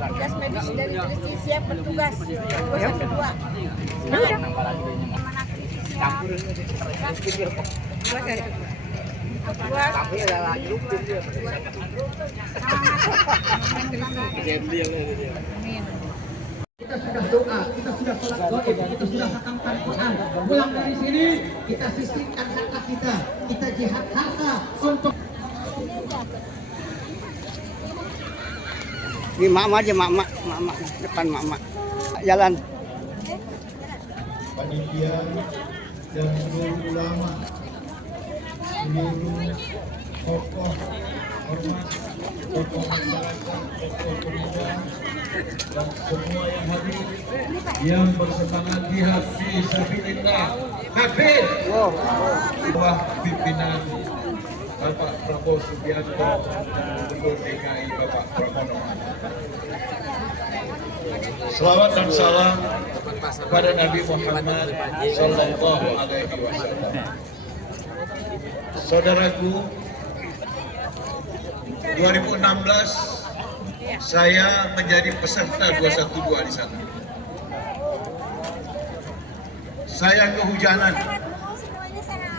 tugas medis dari Trisi siap bertugas. Tugas yang kedua. Kita sudah doa, kita sudah sholat gaib, kita sudah khatamkan Quran. Pulang dari sini, kita sisihkan harta kita jihad harta untuk. Ini mama aja, mama depan mama jalan. Panitia dan seluruh ulama, seluruh tokoh ormas, tokoh masyarakat, tokoh pemuda, dan semua yang hadir yang bersemangat jihad fi sabilillah. Habis bawah pimpinan Bapak Prabowo Subianto, Gubernur DKI Bapak Pramono. Selawat dan salam kepada Nabi Muhammad Sallallahu Alaihi Wasallam. Saudaraku, 2016 saya menjadi peserta 212 di sana. Saya kehujanan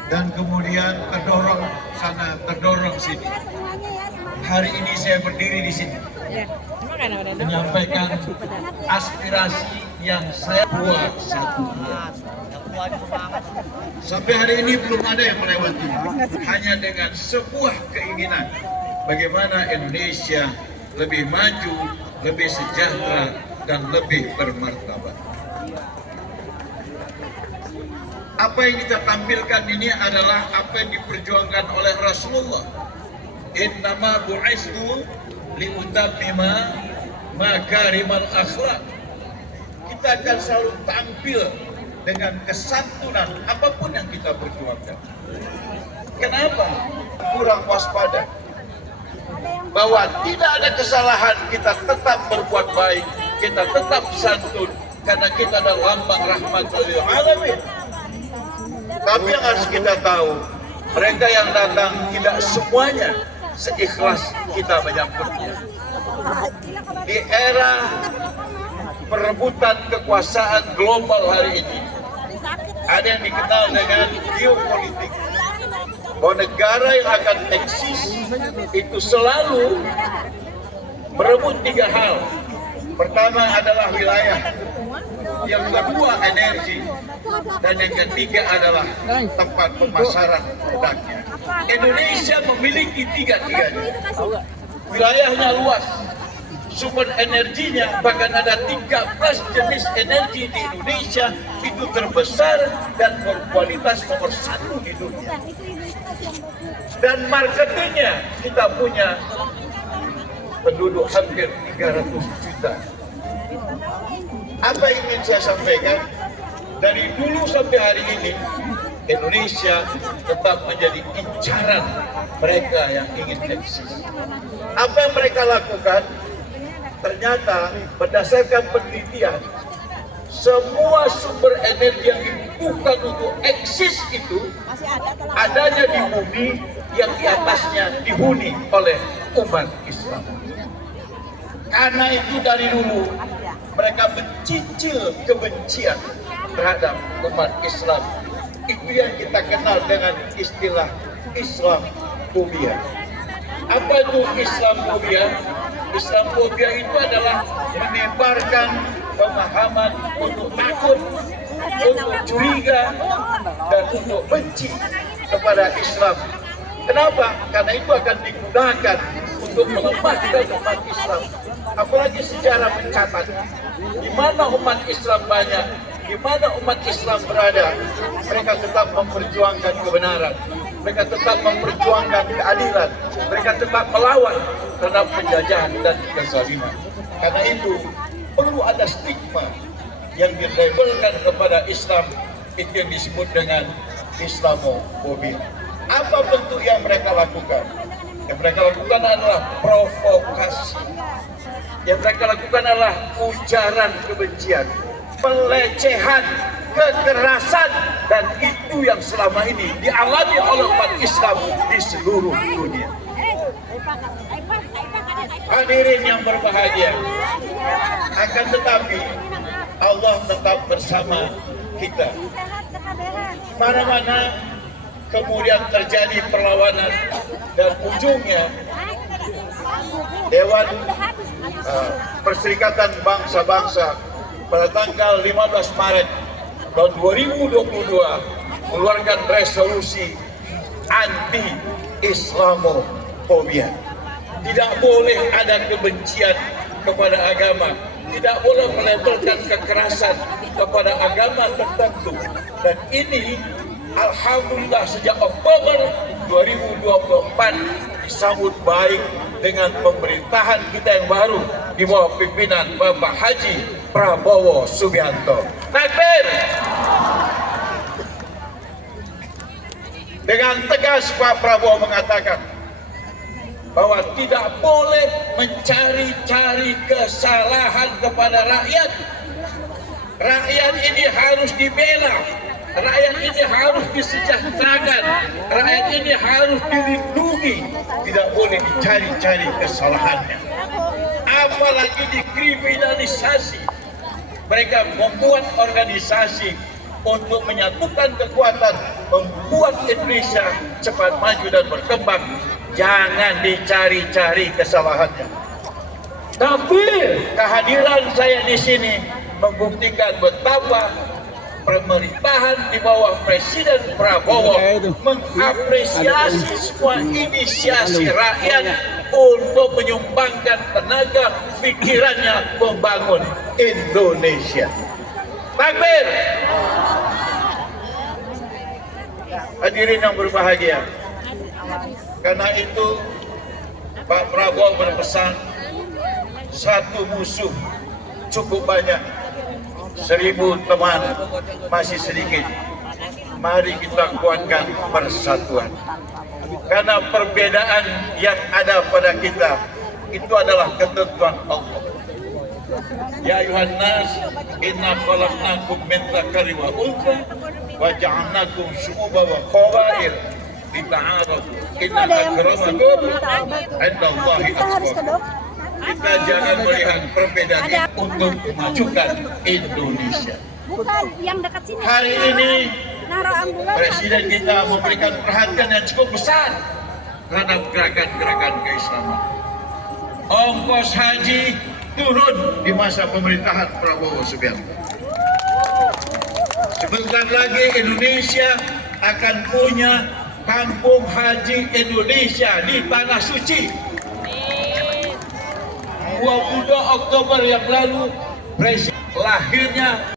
dan kemudian terdorong sana, terdorong sini. Hari ini saya berdiri di sini menyampaikan aspirasi yang saya buat satu. Sampai hari ini belum ada yang melewati. Hanya dengan sebuah keinginan bagaimana Indonesia lebih maju, lebih sejahtera, dan lebih bermartabat. Apa yang kita tampilkan ini adalah apa yang diperjuangkan oleh Rasulullah. Innama bu'istu liutammima makarimal akhlak. Kita akan selalu tampil dengan kesantunan apapun yang kita perjuangkan. Kenapa? Kurang waspada. Bahwa tidak ada kesalahan, kita tetap berbuat baik, kita tetap santun, karena kita adalah lambang rahmat lil alamin. Tapi yang harus kita tahu, mereka yang datang tidak semuanya seikhlas kita menyambutnya. Di era perebutan kekuasaan global hari ini, ada yang dikenal dengan geopolitik. Bahwa negara yang akan eksis itu selalu berebut tiga hal. Pertama adalah wilayah, yang kedua energi, dan yang ketiga adalah tempat pemasaran produknya. Indonesia memiliki tiga-tiganya. Wilayahnya luas, sumber energinya bahkan ada 13 jenis energi di Indonesia, itu terbesar dan berkualitas nomor 1 di dunia. Dan marketingnya kita punya penduduk hampir 300 juta. Apa yang ingin saya sampaikan? Dari dulu sampai hari ini, Indonesia tetap menjadi incaran mereka yang ingin eksis. Apa yang mereka lakukan? Ternyata berdasarkan penelitian, semua sumber energi yang dibutuhkan untuk eksis itu adanya di bumi yang di atasnya dihuni oleh umat Islam. Karena itu dari dulu mereka mencicil kebencian terhadap umat Islam. Itu yang kita kenal dengan istilah Islamofobia. Apa itu Islamofobia? Islamofobia itu adalah menyebarkan pemahaman untuk takut, untuk curiga, dan untuk benci kepada Islam. Kenapa? Karena itu akan digunakan untuk melemahkan umat Islam. Apalagi sejarah mencatat di mana umat Islam banyak, di mana umat Islam berada, mereka tetap memperjuangkan kebenaran, mereka tetap memperjuangkan keadilan, mereka tetap melawan terhadap penjajahan dan kezaliman. Karena itu perlu ada stigma yang dilabelkan kepada Islam, itu yang disebut dengan Islamofobia. Apa bentuk yang mereka lakukan? Yang mereka lakukan adalah provokasi. Yang mereka lakukan adalah ujaran kebencian, pelecehan, kekerasan, dan itu yang selama ini dialami oleh umat Islam di seluruh dunia. Hadirin yang berbahagia, Akan tetapi Allah tetap bersama kita. Mana-mana kemudian terjadi perlawanan dan ujungnya Dewan Perserikatan Bangsa-Bangsa pada tanggal 15 Maret tahun 2022 mengeluarkan resolusi anti Islamofobia. Tidak boleh ada kebencian kepada agama, tidak boleh melabelkan kekerasan kepada agama tertentu. Dan ini alhamdulillah sejak Oktober 2024 disambut baik dengan pemerintahan kita yang baru di bawah pimpinan Bapak Haji Prabowo Subianto. Takbir! Dengan tegas Pak Prabowo mengatakan bahwa tidak boleh mencari-cari kesalahan kepada rakyat. Rakyat ini harus dibela, rakyat ini harus disejahterakan, rakyat ini harus dilindungi, tidak boleh dicari-cari kesalahannya. Apalagi dikriminalisasi. Mereka membuat organisasi untuk menyatukan kekuatan, membuat Indonesia cepat maju dan berkembang. Jangan dicari-cari kesalahannya. Tapi kehadiran saya di sini membuktikan betapa pemerintahan di bawah Presiden Prabowo mengapresiasi semua inisiasi rakyat untuk menyumbangkan tenaga pikirannya membangun Indonesia. Takbir! Hadirin yang berbahagia, karena itu Pak Prabowo berpesan, satu musuh cukup banyak, 1000 teman masih sedikit. Mari kita kuatkan persatuan. Karena perbedaan yang ada pada kita itu adalah ketentuan Allah. Ya ayuhan nas, inna khalaqnakum min dzakari wa untha wa ja'alnakum syu'uban wa qabail lita'arafu. Inna akramakum 'indallahi atqakum. Kita jangan melihat perbedaan untuk memajukan Indonesia. Bukan yang dekat sini. Hari ini Naruh ambulan. Presiden kita memberikan perhatian yang cukup besar terhadap gerakan-gerakan keislaman. Ongkos haji turun di masa pemerintahan Prabowo Subianto. Sebentar lagi Indonesia akan punya kampung haji Indonesia di Tanah Suci. 22 Oktober yang lalu, Presiden lahirnya